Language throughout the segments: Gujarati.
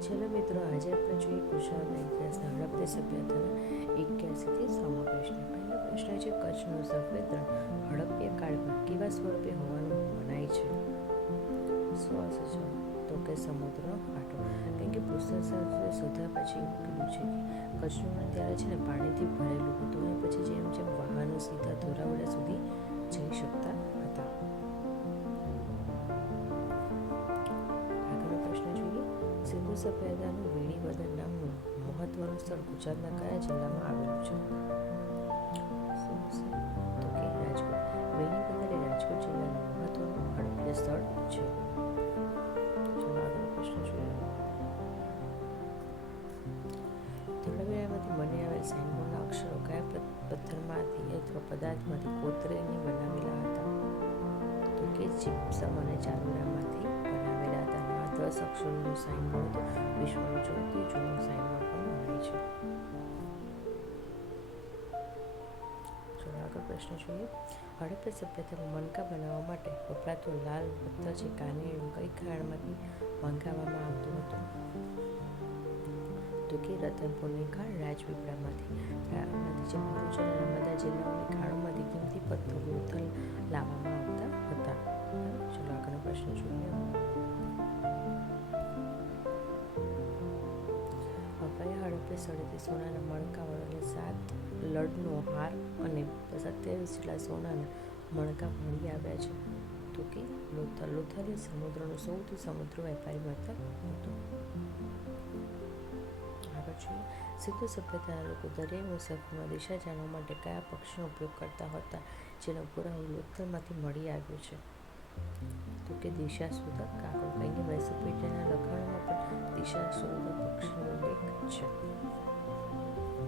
ચલો મિત્રો, આજે આપણે જોઈએ ગુજરાતના ઇતિહાસના હડપ્પા સભ્યતાના 81થી 100મો પ્રશ્ન. પહેલો પ્રશ્ન છે, કચ્છનું સફેદ રણ હડપ્પા કાળમાં કેવા સ્વરૂપે હોવાનું મનાય છે? શું હશે જવાબ? તો કે સમુદ્રનો કાંઠો. કેમ કે પુસ્તક સાથે શોધ્યા પછી એવું કીધું છે કે કચ્છનું રણ ત્યારે છે ને પાણીથી ભરેલું હતું અને પછી જેમ જેમ વાહનો સીધા ધોરાવડા સુધી જઈ શકતા હતા. આગળનો પ્રશ્ન જોઈએ. સિંધુ સભ્યતાનું વેણીવદર નામનું મહત્વનું સ્થળ ગુજરાતના કયા જિલ્લામાં આવેલું છે? તો કે રાજકોટ. વેણીવદર એ રાજકોટ જિલ્લાનું મહત્વનું હડપ્પા સ્થળ છે. ચલો આગળનો પ્રશ્ન જોઈએ. ધોળાવીરામાંથી બની આવેલ સાઇનબોર્ડના અક્ષરો કયા પથ્થરમાંથી અથવા પદાર્થમાંથી કોતરીને બનાવેલા હતા? તો કે જીપ્સમ અને ચારોડામાંથી બનાવેલા હતા. 10 અક્ષરોનું સાઇનબોર્ડ વિશ્વનું સૌથી જૂનું સાઇનબોર્ડ પણ મનાય છે. ચલો આગળ પ્રશ્ન જોઈએ. હડપ્પા સભ્યતામાં મણકા બનાવવા માટે વપરાતો લાલ પથ્થર છે કાનેરી કઈ ખાણમાંથી મંગાવવામાં આવતું હતું? તો કે રતનપુરની ખાણ, રાજપીપળામાંથી. જે ભરૂચ અને નર્મદા જિલ્લાઓની ખાણોમાંથી કિંમતી પથ્થરો લોથલ લાવવામાં આવતા હતા. ચલો આગળનો પ્રશ્ન જોઈએ. કયા હડપ્પા સ્થળેથી સોનાના મણકા વડે 7 લડનો હાર અને 27 જેટલા સોનાના મણકા મળી આવ્યા છે? તો કે લોથલ. લોથલ એ સમુદ્રનું સૌથી સમુદ્ર વેપારી મથક હતું. આગળ જોઈએ. સિંધુ સભ્યતાના લોકો દરિયાઈ મુસાફરીમાં દિશા જાણવા માટે કયા પક્ષીનો ઉપયોગ કરતા હતા જેનો પુરાવો લોથલમાંથી મળી આવ્યો છે? તો કે દિશાશોધક કાગડો. કારણ કે મેસોપોટેમિયાના લખાણોમાં પણ દિશાશોધક પક્ષીનો ઉલ્લેખ છે.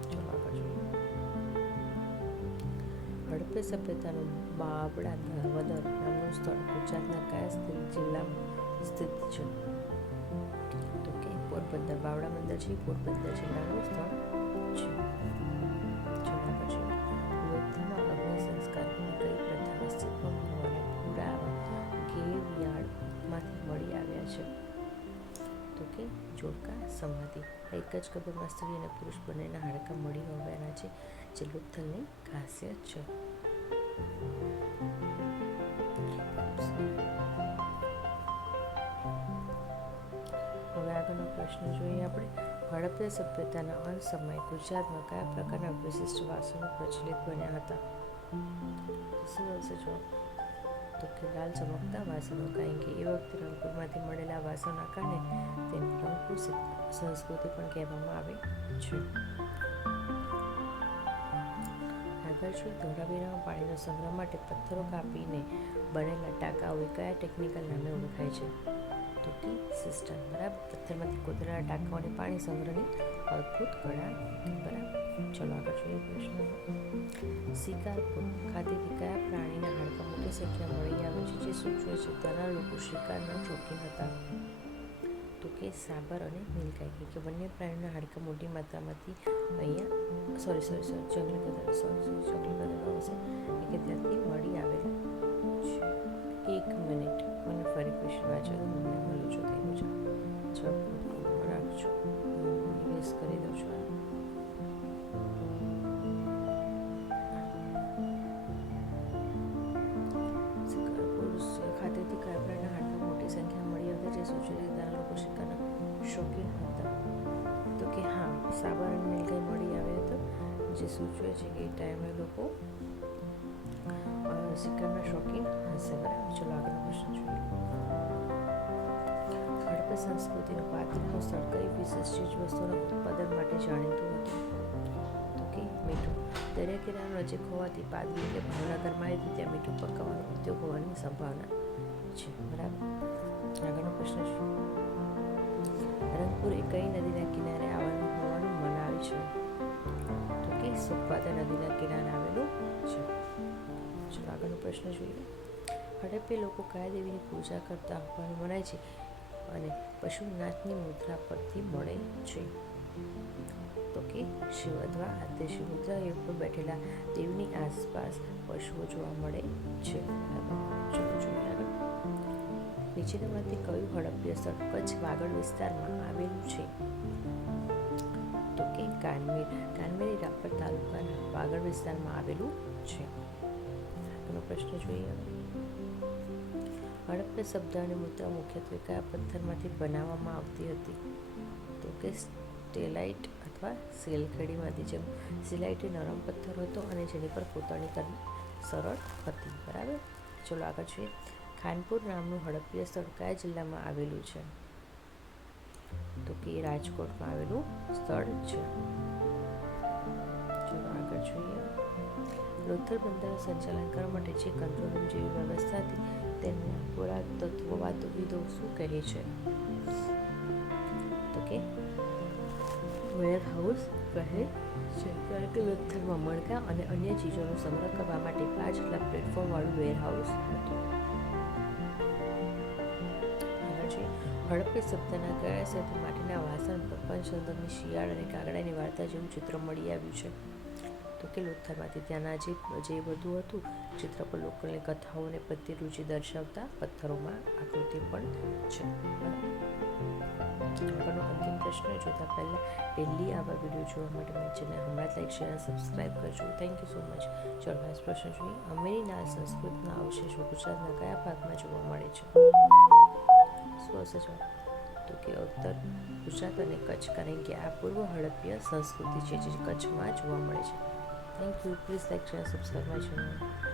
ચલો આગળ જોઈએ. હડપ્પા સભ્યતાનું બાબડા વદર નામનું સ્થળ ગુજરાતના કયા જિલ્લામાં સ્થિત છે? તો કે પોરબંદર. બાવડા બંદર છે પોરબંદર જિલ્લાનું સ્થળ છે. ચલો આગળ જોઈએ. લોથલમાં અગ્નિ સંસ્કારની કઈ પ્રથા અસ્તિત્વમાં હોવાના પુરાવા ગેવયાર્ડમાંથી મળી આવ્યા છે? તો કે જોડકા સમાધિ. એક જ કબરમાં સ્ત્રી અને પુરુષ બંનેના હાડકાં મળી આવ્યાના છે, જે લોથલની ખાસિયત છે. હવે આગળનો પ્રશ્ન જોઈએ આપણે. હડપ્પા સભ્યતાના અંત સમયે ગુજરાતમાં કયા પ્રકારના વિશિષ્ટ વાસણો પ્રચલિત બન્યા હતા? શું હશે જવાબ? તો કે લાલ ચમકતા વાસણો. કારણ કે એ વખતે રંગપુરમાંથી મળેલા વાસણોના કારણે તેને રંગપુર સંસ્કૃતિ પણ કહેવામાં આવે છે. આગળ છે, ધોળાવીરામાં પાણીનો સંગ્રહ માટે પથ્થરો કાપીને બનેલા ટાંકાઓ કયા ટેકનિકલ નામે ઓળખાય છે? તો કે સિસ્ટમ. બરાબર. પથ્થરમાંથી કોતરેલા ટાંકાઓને પાણી સંગ્રહની અદ્ભુત કળા. બરાબર. ચલો આગળ જોઈએ પ્રશ્ન. શિકારપુર ખાતેથી કયા પ્રાણીના હાડકાં મોટી સંખ્યા મળી આવે છે, જે સૂચવે છે ત્યાંના લોકો શિકારના શોખીન હતા? તો કે સાબર અને નીલગાય. કે વન્ય પ્રાણીઓના હાડકાં મોટી માત્રામાંથી અહીંયા જંગલી ગધેડા આવશે કે ત્યાંથી મળી આવેલા છે. 1 મિનિટ મને ફરી ક્વેશ્ચન વાંચો તો મને મળું છું થયું છે. જવાબ રાખજો. નિવેશ કરી દઉં છું. ખાતેથી કયા પ્રાણીના હાડકાં મોટી સંખ્યા મળી આવતા જે સૂચવે છે ત્યાંના લોકો શિકારના શોખીન હતા? તો કે હા, સાબર અને નીલગાય મળી આવ્યા હતા, જે સૂચવે છે કે એ ટાઈમે લોકો શિકારના શોખીન હશે. બરાબર. ચલો આગળનો પ્રશ્ન જોઈએ. હડપ્પા સંસ્કૃતિનું પાત્રનું સ્થળ કઈ વિશેષ ચીજ વસ્તુના ઉત્પાદન માટે જાણીતું હતું? તો કે મીઠું. દરિયા કિનારો નજીક હોવાથી પાદરી એટલે ભાવનગરમાં આવી ત્યાં મીઠું પકાવવાનો ઉદ્યોગ હોવાની સંભાવના છે. બરાબર. આગળનો પ્રશ્ન છે. રંગપુર એ કઈ નદીના કિનારે આવેલું હોવાનું મનાય છે? તો કે સુખવાતા નદીના કિનારે આવેલું છે. ચલો આગળનો પ્રશ્ન જોઈએ. હડપ્પા લોકો કયા દેવીની પૂજા કરતા હોવાનું મનાય છે અને પશુનાથની મુદ્રા પરથી મળે છે? તો કે શિવ અથવા હાથેશી મુદ્રા ઉપર બેઠેલા દેવની આસપાસ પશુઓ જોવા મળે છે. ચલો જોઈએ આગળ. નીચેનામાંથી કયું હડપ્પીય સ્થળ કચ્છ વાગડ વિસ્તારમાં આવેલું છે? તો કે કાનમેરી રાપર તાલુકાના વાગડ વિસ્તારમાં આવેલું છે. આગળનો પ્રશ્ન જોઈએ. હડપ્પા શબ્દ અને મુદ્રા મુખ્યત્વે કયા પથ્થરમાંથી બનાવવામાં આવતી હતી? તો કે સ્ટેલાઇટ અથવા સેલખડીમાંથી. જેમ સિલાઇટ એ નરમ પથ્થર હતો અને જેની પર કોતરણી કરવી સરળ હતી. બરાબર. ચલો આગળ જોઈએ. ખાનપુર નામનું હડપ્પીય સ્થળ કયા જિલ્લામાં આવેલું છે? તો કે રાજકોટમાં આવેલું સ્થળ છે. ચલો આગળ જોઈએ. લોથલ બંદરનું સંચાલન કરવા માટે જે કંટ્રોલ રૂમ જેવી વ્યવસ્થા હતી તેને પુરાતત્વવિદો શું કહે છે? તો કે વેર હાઉસ કહે છે. કારણ કે લોથલમાં મણકા અને અન્ય ચીજોનો સંગ્રહ કરવા માટે 5 જેટલા પ્લેટફોર્મવાળું વેર હાઉસ હતું. હડપ્પા શબ્દના કયા શબ્દ માટીના વાસણ, પંચતંત્રની શિયાળ અને કાગડાની વાર્તા જેવું ચિત્ર મળી આવ્યું છે? તો કે લોથલમાંથી. ત્યાંના જે બધું હતું ચિત્ર પર લોકોની કથાઓ અને પ્રત્યે રુચિ દર્શાવતા પથ્થરોમાં આકૃતિ પણ છે. આગળનો અંતિમ પ્રશ્ન જોતા પહેલાં ડેલી આવા વિડીયો જોવા માટે મારી ચેનલ હમણાં જ લાઈક, શેર અને સબસ્ક્રાઈબ કરજો. Thank you so much. ચલો આ પ્રશ્ન જોઈએ. અમેરી નાળ સંસ્કૃતિના અવશેષો ગુજરાતના કયા ભાગમાં જોવા મળે છે? શું હશે જવાબ? તો કે ઉત્તર ગુજરાત અને કચ્છ. કારણ કે આ પૂર્વ હડપ્પીય સંસ્કૃતિ છે જે કચ્છમાં જોવા મળે છે. Thank you. Please like, share અને સબસ્ક્રાઈબ માય ચેનલ.